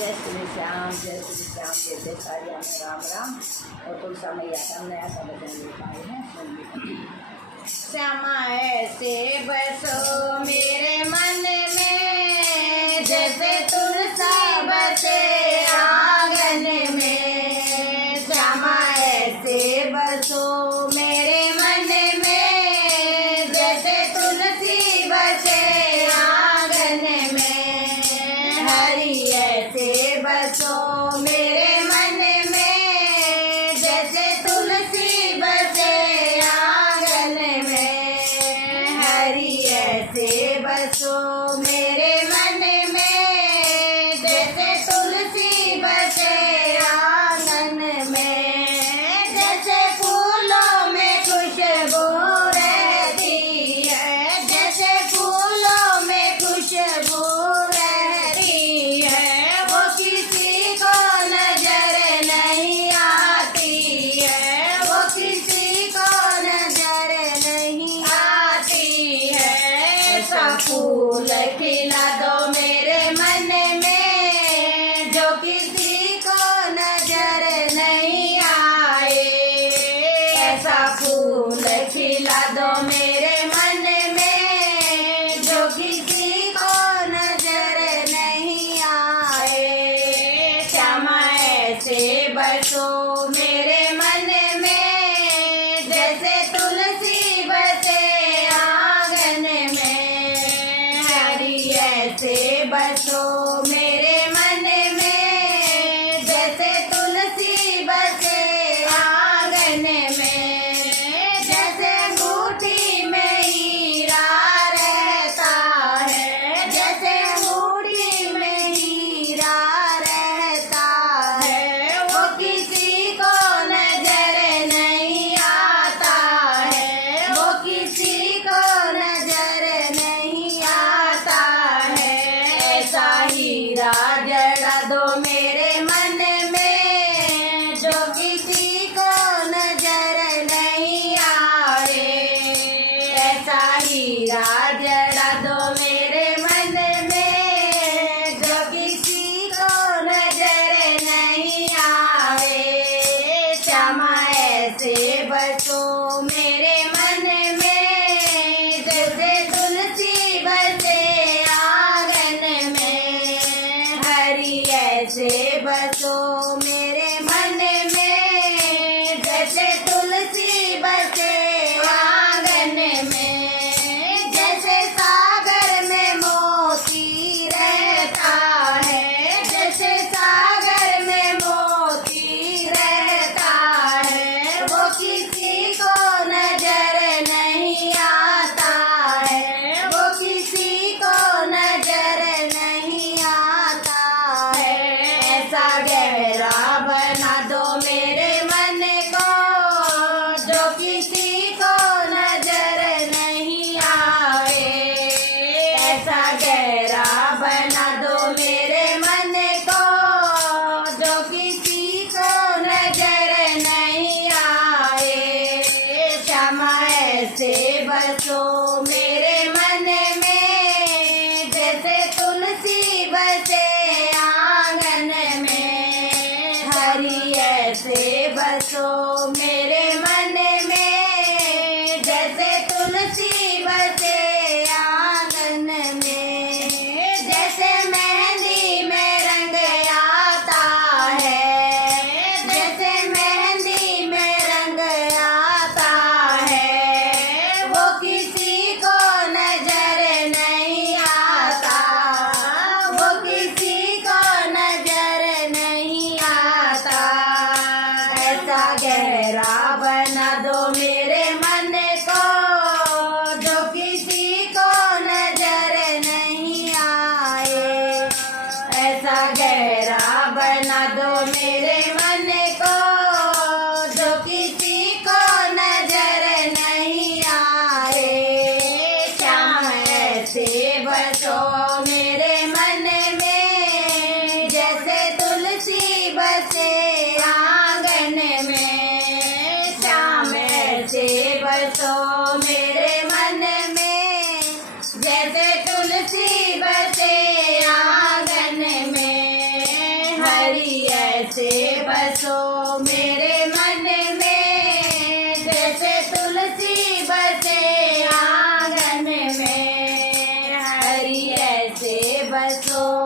जय श्री श्याम कहते सारिया में राम राम। और तुलसा मैया का नया सा भजन लिखाए हैं, सुन। श्यामा ऐसे बसो मेरे मन में, जैसे तुलसा बसे आंगन में। श्यामा ऐसे बसो मेरे मन में, जैसे तुलसी बसे आंगन में। हरि ऐसे बसो मेरे मन में, जैसे तुलसी बसे आंगन में। हरि ऐसे बसो मेरे मन में, जैसे तुलसी बसे आंगन में। जैसे फूलों में खुशबू रहती है, जैसे फूलों में खुशबू रहती है, वो किसी को नजर नहीं आती है, वो किसी को नजर नहीं आती है। ऐसा फूल खिला दो मेरे मन में, जो किसी को नजर नहीं आए। ऐसा फूल खिला दो मेरे मन में, जो किसी को नजर नहीं आए। श्यामा ऐसे बसो मेरे मन में, जैसे तुलसी बसे आंगन में। हरि ऐसे बसो मेरे मन में, जैसे तुलसी बसे आंगन में। जैसे अंगूठी में हीरा रहता है, जैसे अंगूठी में हीरा रहता है, वो किसी को नजर नहीं आता है, वो किसी को नजर नहीं आता है। ऐसा हीरा जड़ा दो मेरे मन में, जो किसी को नजर नहीं आए। ऐसा हीरा जड़ा दो मेरे मन में, जो किसी को नजर नहीं आए। श्यामा ऐसे बसो मेरे मन में, जैसे तुलसी बसे आंगन में। हरि ऐसे बसो मेरे मन में, जैसे तुलसी बसे आंगन में। जैसे सागर में मोती रहता है, जैसे सागर में मोती रहता है, वो किसी को नजर नहीं आता है, वो किसी को नजर नहीं आता है। ऐसा गहरा बना दो मेरे मन को, जो किसी को नजर नहीं आए। ऐसा गहरा बना दो मेरे मन को, जो किसी को नजर नहीं आए। श्यामा ऐसे बसो मेरे मन में, जैसे तुलसी बसे आंगन में। हरि ऐसे बसो मेरे मन में, जैसे तुलसी बसे आंगन में। जैसे मेहंदी में रंग आता है, जैसे मेहंदी में रंग आता है, वो किसी को नजर नहीं आता, वो किसी को नजर नहीं आता। ऐसा गहरा बना दो मेरे मन को, जो किसी को नजर नहीं आए। ऐसा गहरा बना दो मेरे मन को, जो किसी को नजर नहीं आए। श्याम ऐसे बसो मेरे मन में, जैसे तुलसी बसे आंगन में। श्याम ऐसे बसो मेरे मन में, जैसे तुलसी बसे आंगन में। हरि ऐसे बसो मेरे मन में, जैसे तुलसी बसे आंगन में। हरि ऐसे बसो